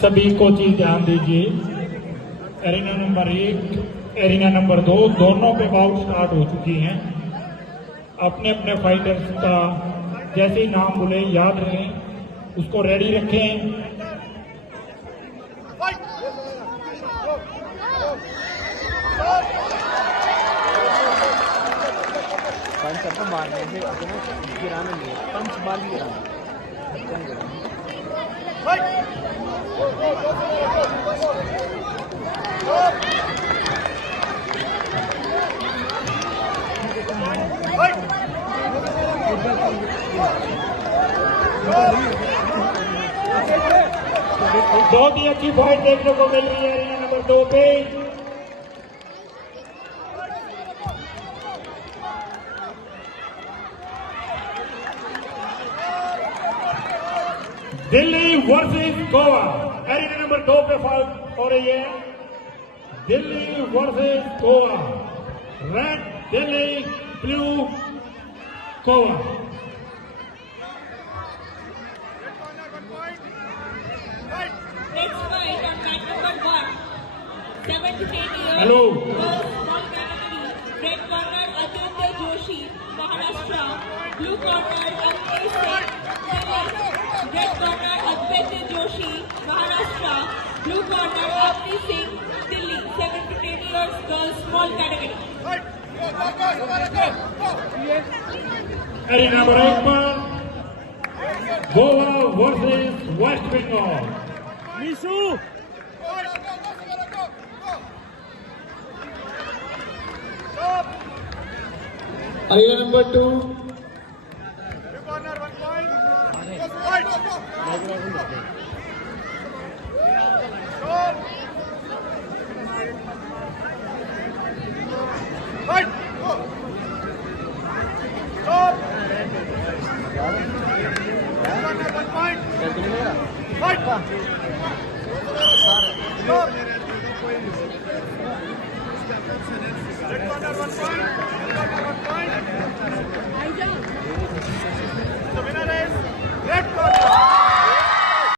सभी कोचिज ध्यान दीजिए। एरिना नंबर 1, एरिना नंबर 2 दोनों पे बाउट स्टार्ट हो चुकी हैं। अपने अपने फाइटर्स का जैसे ही नाम बोले याद रखें, उसको रेडी रखें। पंच मारने से गिराना नहीं है, पंच मार गिराना। बहुत ही अच्छी फाइट देखने को मिल रही है एरिना नंबर 2 पे। Delhi versus Goa, arena number 2 पे फाइट हो रही है। Delhi versus Goa, red Delhi, blue Goa. Next fight on mat number 1, 78 years, Hello. small category. Red corner Aditya Joshi, Maharashtra. Blue corner Amnish Singh, Delhi. Red corner Aditya Joshi, Maharashtra. Blue corner Amnish Singh, Delhi. 7 to 10 years, girls, small category. Arena number 1 पर Goa versus West Bengal. Nishu arena number 2 Red corner 1 point.